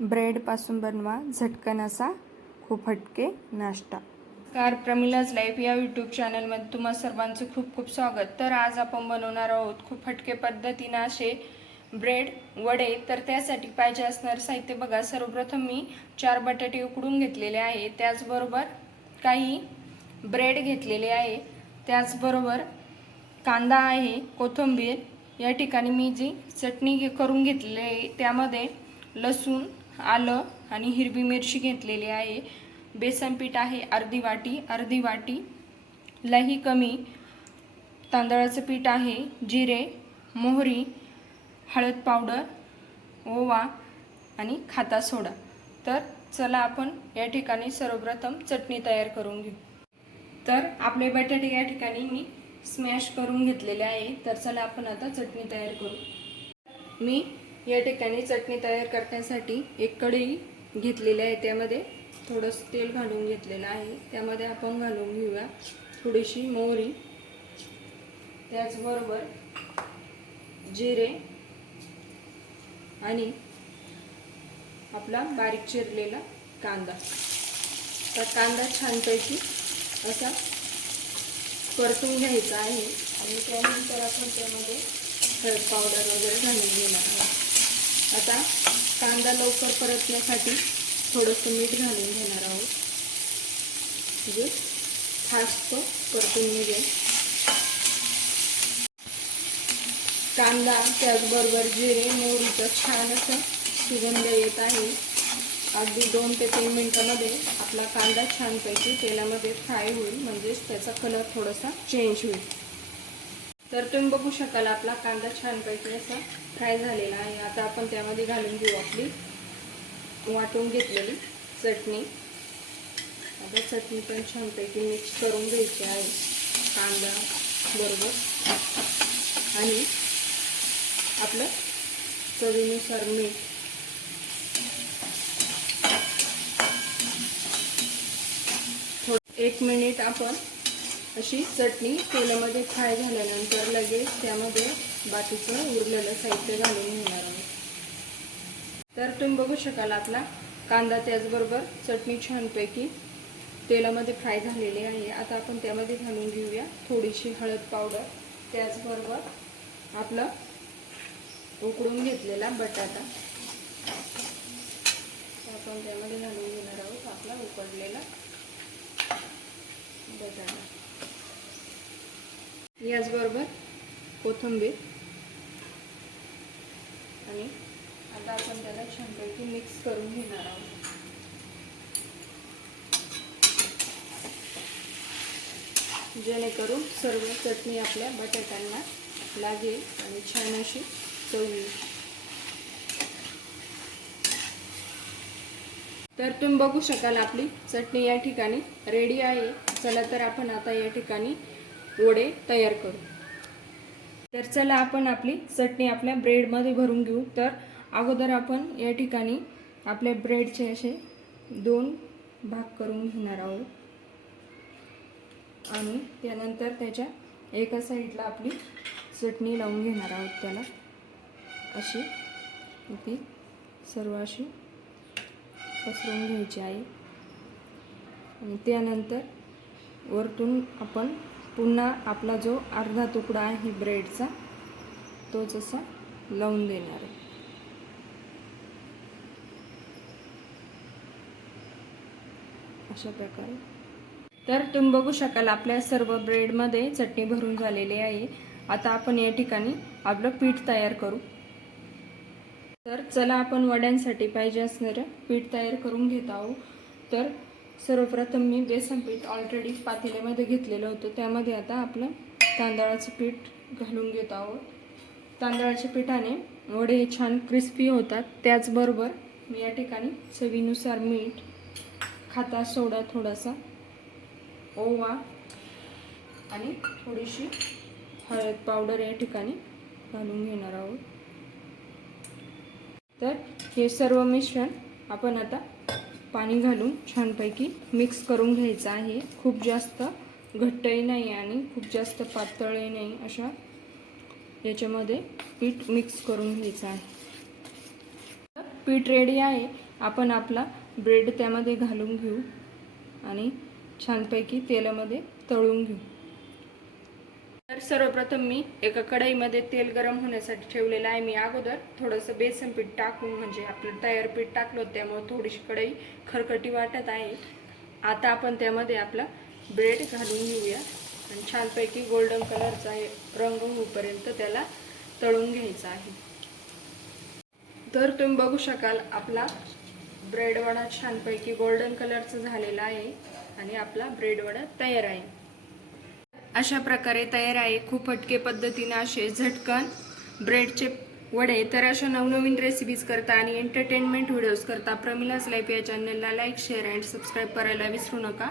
ब्रेडपासून बनवा झटकन असा खूप हटके नाश्ता. कार प्रमिलाज लाईफ या यूट्यूब चॅनलमध्ये तुम्हा सर्वांचे खूप खूप स्वागत. तर आज आपण बनवणार आहोत खूप हटके पद्धतीनं असे ब्रेड वडे. तर त्यासाठी पाहिजे असणारं साहित्य बघा. सर्वप्रथम मी चार बटाटे उकडून घेतलेले आहे. त्याचबरोबर काही ब्रेड घेतलेले आहे. त्याचबरोबर कांदा आहे कोथिंबीर. या ठिकाणी मी जी चटणी करून घेतली आहे त्यामध्ये लसूण आलं आणि हिरवी मिरची घेतलेली आहे. बेसन पीठ आहे अर्धी वाटी अर्धी वाटी. लही कमी. तांदळाचं पीठ आहे जिरे मोहरी हळद पावडर ओवा आणि खाता सोडा. तर चला आपण या ठिकाणी सर्वप्रथम चटणी तयार करून घेऊ. तर आपले बटाटे या ठिकाणी मी स्मॅश करून घेतलेले आहे. तर चला आपण आता चटणी तयार करू. मी या ठिकाणी चटणी तयार करण्यासाठी एक कढई घेतलेली आहे. त्यामध्ये थोडंसं तेल घालून घेतलेलं आहे. त्यामध्ये आपण घालून घेऊया थोडीशी मोहरी. त्याचबरोबर जिरे आणि आपला बारीक चिरलेला कांदा. तर कांदा छानपैकी असा परतून घ्यायचा आहे. आणि त्यानंतर आपण त्यामध्ये हळद पावडर वगैरे घालून घेऊ. आता कांदा लवकर परतण्यासाठी थोडंसं मीठ घालून घेणार आहोत. म्हणजे फास्ट परतून निघेल. कांदा त्याचबरोबर जिरे मोहरीचं छान असं सुगंध येत आहे. अगदी दोन ते तीन मिनटामध्ये आपला कांदा छानपैकी तेलामध्ये फ्राय होईल म्हणजेच त्याचा कलर थोडासा चेंज होईल. तर तुम्ही बघू शकाल आपला कांदा छानपैकी असा फ्राय झालेला आहे. आता आपण त्यामध्ये घालून घेऊ आपली वाटून घेतलेली चटणी. आता चटणी पण छानपैकी मिक्स करून घ्यायची आहे. कांदा बरोबर. आणि आपलं चवीनुसार मीठ. थोडं एक मिनिट आपण अशी चटणी तेलामध्ये फ्राय झाल्यानंतर लगेच त्यामध्ये बाकीचं उरलेलं साहित्य घालून घेणार आहोत. तर तुम्ही बघू शकाल आपला कांदा त्याचबरोबर चटणी छानपैकी तेलामध्ये फ्राय झालेली आहे. आता आपण त्यामध्ये घालून घेऊया थोडीशी हळद पावडर. त्याचबरोबर आपलं उकडून घेतलेला बटाटा. आपण त्यामध्ये घालून घेणार आहोत आपला उकडलेला बटाटा. याचबरोबर कोथिंबीर. आणि आता आपण त्याला छानपैकी मिक्स करून घेणार आहोत. जेणेकरून सर्व चटणी आपल्या बटाट्यांना लागेल आणि छान अशी चव येईल. तर तुम्ही बघू शकाल आपली चटणी या ठिकाणी रेडी आहे. चला तर आपण आता या ठिकाणी वडे तयार करू. तर चला आपण आपली चटणी आपल्या ब्रेडमध्ये भरून घेऊ. तर अगोदर आपण या ठिकाणी आपल्या ब्रेडचे असे दोन भाग करून घेणार आहोत. आणि त्यानंतर त्याच्या एका साईडला आपली चटणी लावून घेणार आहोत त्याला. अशी ती सर्व अशी पसरवून घ्यायची आहे. आणि त्यानंतर वरतून आपण पुन्हा आपला जो अर्धा तुकडा आहे ब्रेडचा तो जसा लावून देणार आहे. अशा प्रकारे. तर तुम्ही बघू शकाल आपल्या सर्व ब्रेडमध्ये चटणी भरून झालेली आहे. आता आपण या ठिकाणी आपलं पीठ तयार करू. तर चला आपण वड्यांसाठी पाहिजे असणारं पीठ तयार करून घेत आहोत. तर सर्वप्रथम मी बेसन पीठ ऑलरेडी पातेल्यामध्ये घेतलेलं होतं. त्यामध्ये आता आपलं तांदळाचं पीठ घालून घेत आहोत. तांदळाच्या पिठाने वडे हे छान क्रिस्पी होतात. त्याचबरोबर मी या ठिकाणी चवीनुसार मीठ खाता सोडा थोडासा ओवा आणि थोडीशी हळद पावडर या ठिकाणी घालून घेणार आहोत. तर हे सर्व मिश्रण आपण आता पाणी घालून छानपैकी मिक्स करून घ्यायचं आहे. खूप जास्त घट्टही नाही आणि खूप जास्त पातळही नाही अशा याच्यामध्ये पीठ मिक्स करून घ्यायचं आहे. पीठ रेडी आहे. आपण आपला ब्रेड त्यामध्ये घालून घेऊ आणि छानपैकी तेलामध्ये तळून घेऊ. तर सर्वप्रथम मी एका कढईमध्ये तेल गरम होण्यासाठी ठेवलेलं आहे. मी अगोदर थोडंसं बेसन पीठ टाकून म्हणजे आपलं तयार पीठ टाकलं होतं, त्यामुळे थोडीशी कढई खरकटी वाटत आहे. आता आपण त्यामध्ये आपला ब्रेड घालून घेऊया. आणि छानपैकी गोल्डन कलरचा रंग होईपर्यंत त्याला तळून घ्यायचा आहे. तर तुम्ही बघू शकाल आपला ब्रेडवडा छानपैकी गोल्डन कलरचा झालेला आहे आणि आपला ब्रेडवडा तयार आहे. अशा प्रकारे तयार आहे. खूप हटके पद्धतीनं असे झटकन ब्रेडचे वडे. तर अशा नवनवीन रेसिपीज करता आणि एंटरटेनमेंट व्हिडिओज करता प्रमिलाज लाईफ या चॅनलला लाईक शेअर अँड सबस्क्राईब करायला विसरू नका.